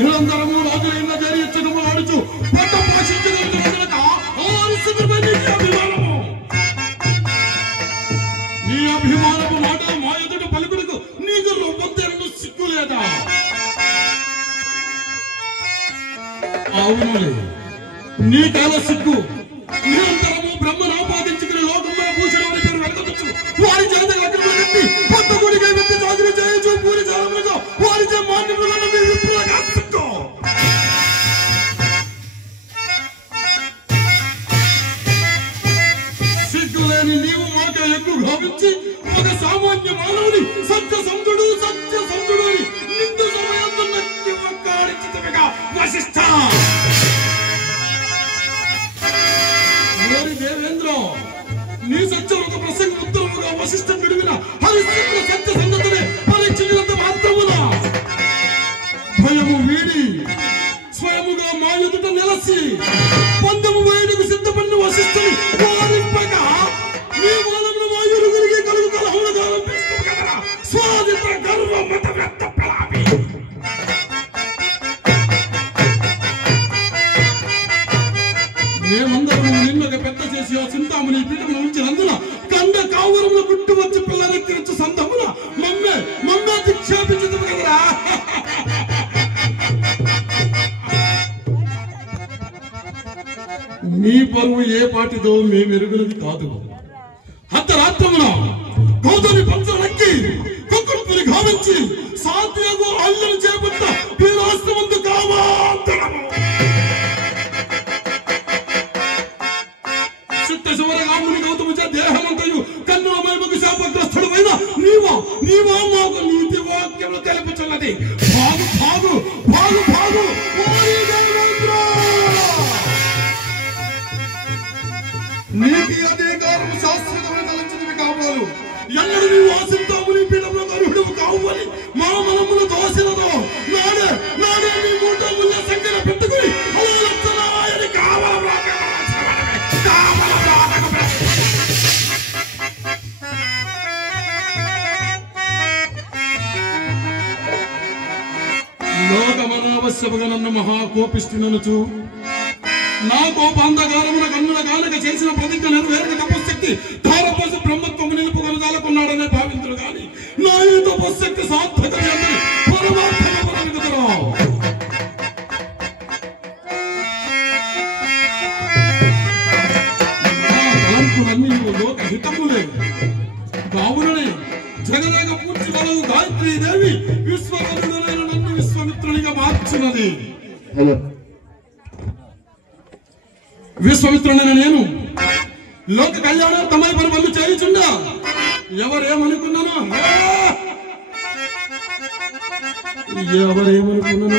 నిరంతరము రాజులైన జరిగించడము ఆడుచు పట్ట భాషించగలుగుతున్న అభిమానము నీ అభిమానపు మాట మా ఎదుట పలుకుడుకు నీకు రొమ్మంతేనూ సిగ్గు లేదా? అవునులే, నీకేల సిగ్గు. నిరంతరము బ్రహ్మను ఆపాదించుకుని లోకంలో భూషణం పేరు వెళ్తవచ్చు. వారి చేత అగ్రములు కట్టి కొత్త గుడిగా వెత్తి దాగిరి చేయొచ్చు పూరి చాలములుగా వారి చే మాన్యములను విప్పులుగా సిగ్గు. సిగ్గులేని నీవు మాట ఎక్కువ భావించి ఒక సామాన్య మానవుని సత్యసంధుడు అని నిండు సమయంలో నచ్చి ఒక్కాడించితమిగా వశిష్ఠ. దేవేంద్ర, నీ సత్యములకు ప్రసంగ ఉత్తరముగా వశిష్ఠ విడివిన హరిశ్చంద్ర సత్య సంగతనే పరీక్షించినంత మాత్రమున భయము వీడి స్వయముగా మా ఎదుట నిలసి పందము వేడుకు సిద్ధపడిన వశిష్ఠుని వారింపగా మీ మానవులు మా ఇరుగురికి కలుగు కలహములుగా అనిపిస్తుంది కదా స్వాదిత గర్వ మత వ్యక్త ప్రలాపి. మేమందరము నిన్నగా పెద్ద చేసి ఆ చింతామణి పీఠమును ఉంచినందున కండ కావురముల గుట్టు వచ్చి పిల్లలెక్కించు సందమున మమ్మే దిక్షేపించదు కదరా. మీ పరువు ఏ పాటిదో మేమెరుగునది కాదు. అర్ధరాత్రమున గౌతమి పంచనక్కి కుక్కుడుపుని గావించి సాధ్యగు అల్లుని చేపట్ట ఈ రాష్ట్రమందు కావాంతరము శివరగాముని గౌతము చే దేహమంతయు కన్నుల మైమకు శాపగ్రస్తుడమైన నీవా మాకు నీతి వాక్యములు తెలిపించున్నది. భాగు నీతి అధికారము శాశ్వతమైన తలంచినవి కావాలి. ఎన్నడు నీవు ఆశిస్తాము నీ పీఠంలో అర్హుడు కావాలి. మా మనములు దోషినదో నాడే నీ మూటముల సంఖ్యన పెట్టుకుని అలా కావాలి. లోకమనావశ్యముగా నన్ను మహాకోపిష్టిననుచు నా కోపాంధకారమున కన్నుల గానక చేసిన ప్రతిజ్ఞ నెరవేరక తపశక్తి ధారపోసి బ్రహ్మత్వము నిలుపుకొనదాలకున్నాడనే భావింతులు గాని నా ఈ తపశక్తి సార్థకమే అని పరమార్థమగుదరా. తలంపులన్నీ లోక హితములే కావుననే జగదేక పూర్తిగలవు గాయత్రీదేవి విశ్వవరుడైన నన్ను విశ్వామిత్రునిగా మార్చినది. విశ్వామిత్రుడైన నేను లోక కళ్యాణార్థమై పనులు చేయుచుండా ఎవరేమనుకున్నానో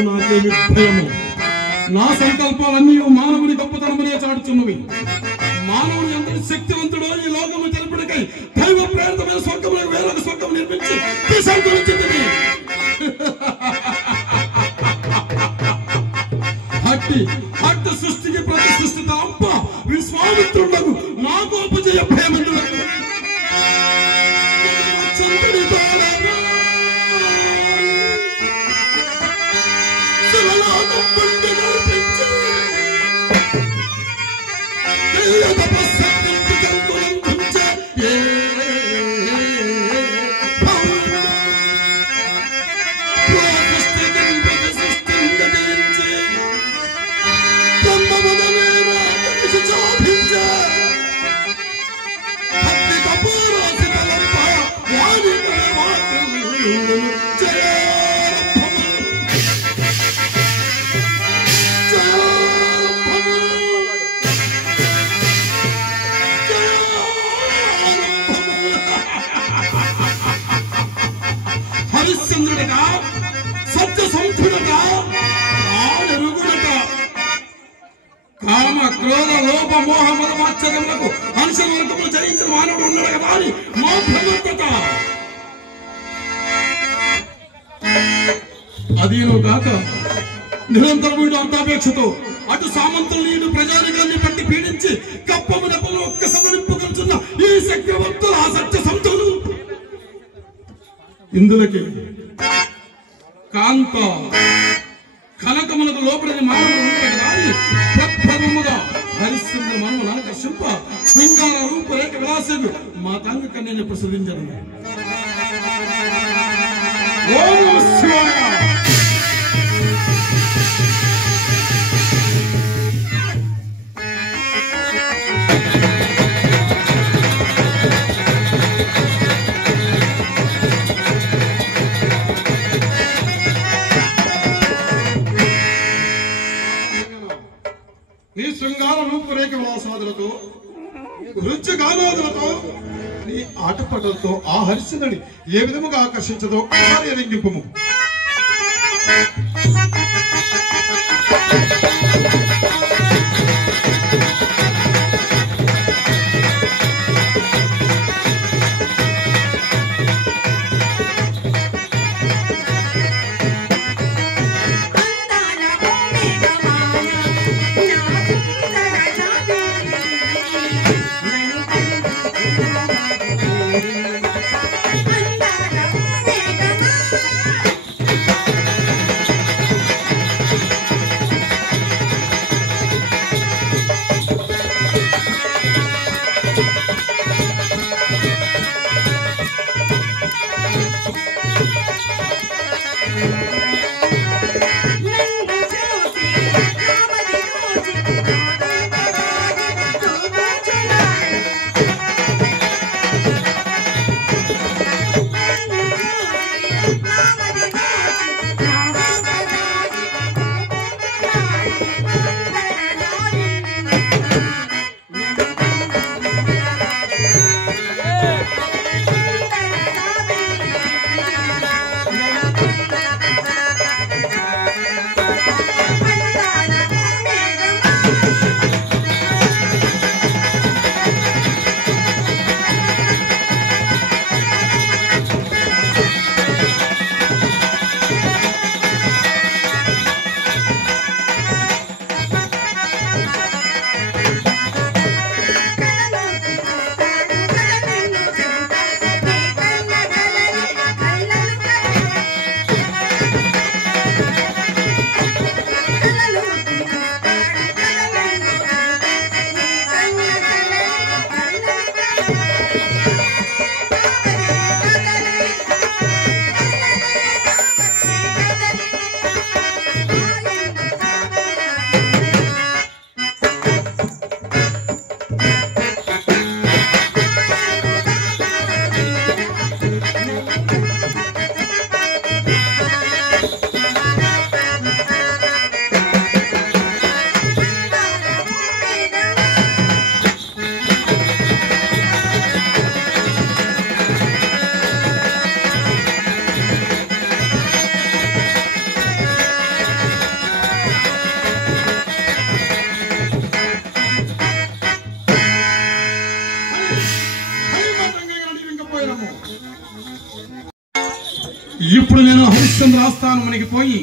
నాకే భయము. నా సంకల్పాలన్నీ మానవుని గొప్పతనమునే చాటుచున్నవి. మానవుడు ఎంతటి శక్తివంతుడో ఈ లోకము తెలుపుడికై దైవ ప్రేరితమైన స్వర్గములకు వేరొక స్వర్గం నిర్మించి సంతరించింది. హట్టి సృష్టికి ప్రతి సృష్టి తలంప విశ్వామిత్రులకు నా గోపజయ భయమంతులకు హరిశ్చంద్రుడగా సత్య సంస్థుడగా ఆడరుగుడట కామ క్రోధ లోప మోహ మదమాశ్చర్యములకు అంశవర్గములు జయించిన మానవుడు ఉన్నాడు కదా అని మా భ్రమత. అదీను కాక నిరంతరము అర్థాపేక్షతో అటు సామంతులు నీడు ప్రజానికాన్ని పట్టి పీడించి కప్పమునకు ఒక్క సదరింపుకొంచున్న ఈ చక్రవర్తులు ఆ సత్య సంతులు ఇందులకి కాంత కనకములకు లోపలని మానవుడు ఉంటాయి కదా అని ప్రప్రథముగా హరిశ్చంద్ర మనము నరక శిల్ప శృంగార రూపురేఖ విలాసను మా తంగ కన్యని ప్రసాదించను. ఓం నమః శివాయ. నీ శృంగార రూపురేఖ విలాసాదులతో నృత్య గానాదులతో నీ ఆటపాటలతో ఆ హరిశ్చంద్రుని ఏ విధముగా ఆకర్షించదో ఒకసారి ఎరింగింపుము. ఇప్పుడు నేను హరిశ్చంద్ర ఆస్థానమునికి పోయి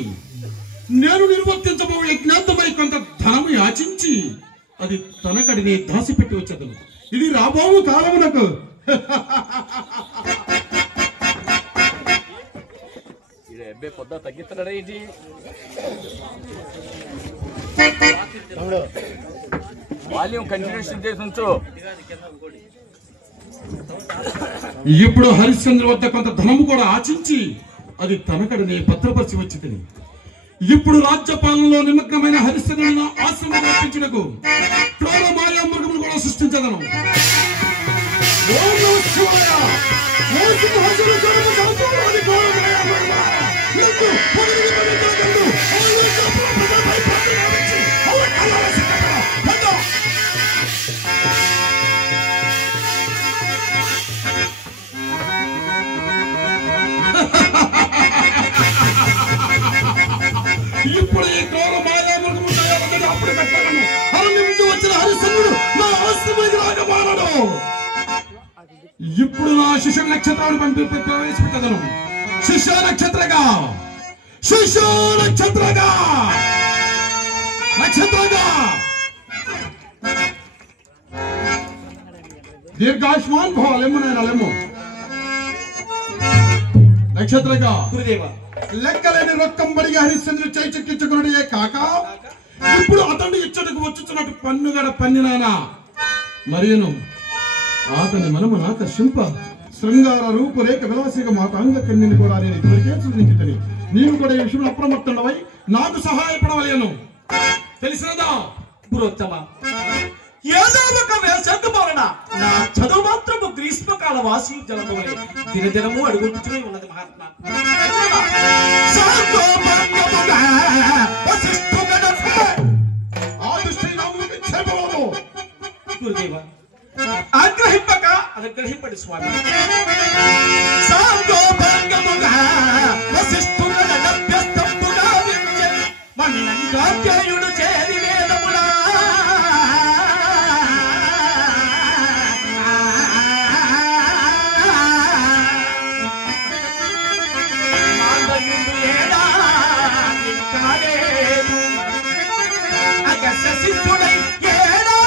నేను నిర్వర్తించబో యజ్ఞాంతమై కొంత ధనము యాచించి అది తనకడిని దాసిపెట్టి వచ్చేదను. ఇది రాబోవు కాలమునకు ఇప్పుడు హరిశ్చంద్ర వద్ద కొంత ధనము కూడా ఆచించి అది తనకడిని భద్రపరిచి వచ్చి ఇప్పుడు రాజ్యపాలనలో నిమగ్నమైన హరిశ్చంద్రులను ఆశ్రమం రప్పించుటకు క్రూర మాయా మృగములు కూడా సృష్టించదను. ఇప్పుడు ఈ క్రూర మాయా మృగములు అప్పుడు కట్టాలను అరణ్యం నుంచి వచ్చిన హరిశ్చంద్రుడు నా ఆశ్రమానికి రాగమానడు. ఇప్పుడు నా శిశు నక్షత్రాన్ని ప్రవేశపెట్టదను. శిశు నక్షత్రగా దీర్ఘాయుష్మాన్ భవ. లెమ్ము నాయన లెమ్ము. నక్షత్రగా గురుదేవ లెక్కలేని రొక్కం బడిగా హరిశ్చంద్రుడు చైచక్కించుకున్నాడే కాక ఇప్పుడు అతన్ని ఇచ్చటకు వచ్చుతున్నట్టు పన్నుగడ పన్నినానా మరియను అతని మనము ఆకర్షింప శృంగార రూపురేఖ విలాసిక మాతాంగ కన్యని కూడా నేను ఇదివరకే సూచించుతని నీవు కూడా ఈ విషయంలో అప్రమత్తుడవై నాకు సహాయపడవలేను తెలిసినదా పురోత్తమ ఏదో ఒక వేసంగు వలన నా చదువు మాత్రము గ్రీష్మకాల వాసి జలమోలే దినదినము అడుగుతూనే ఉన్నది మహాత్మా గురుదేవ ఆగ్రహింపక అనుగ్రహింపడి స్వామి మన్నంగాధ్యాయుడు చేరి వేదములా మాండవ్యుడు ఏడా కాలేదు అగస్త శిష్యుడై ఏడా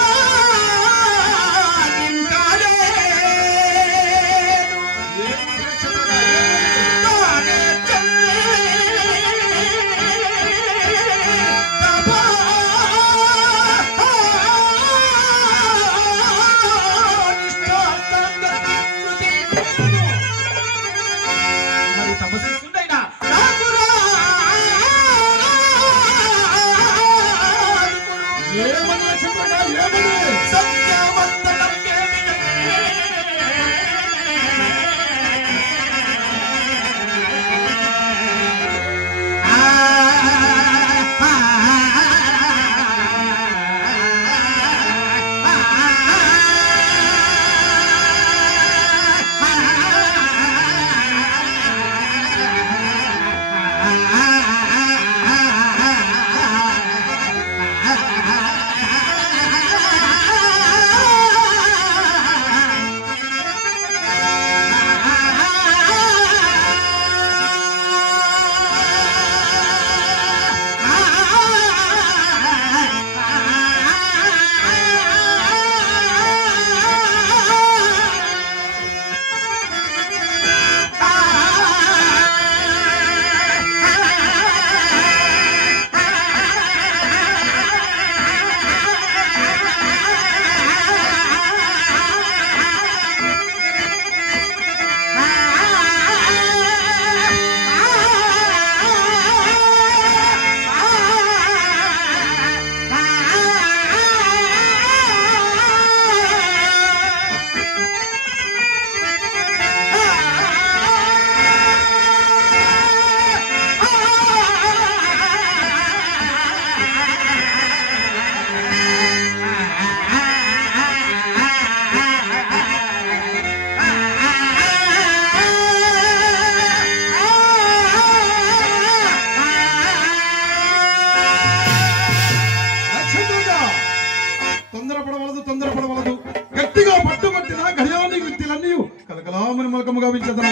తొందరపడవలదు గట్టిగా పట్టుబట్టిన గడియాని విత్తులన్నీ కలకలామని మొలకముగా వించదను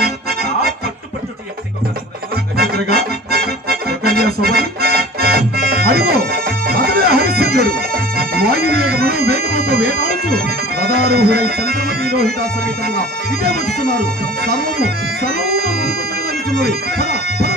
అడుగు అతడే హరిశ్చంద్రుడు వాయువేగమును వేగములతో వేటాడుతూ రథారూఢుడై చంద్రమతి రోహిత సమేతముగా ఇదే వచ్చుతున్నారు సర్వము సర్వము పద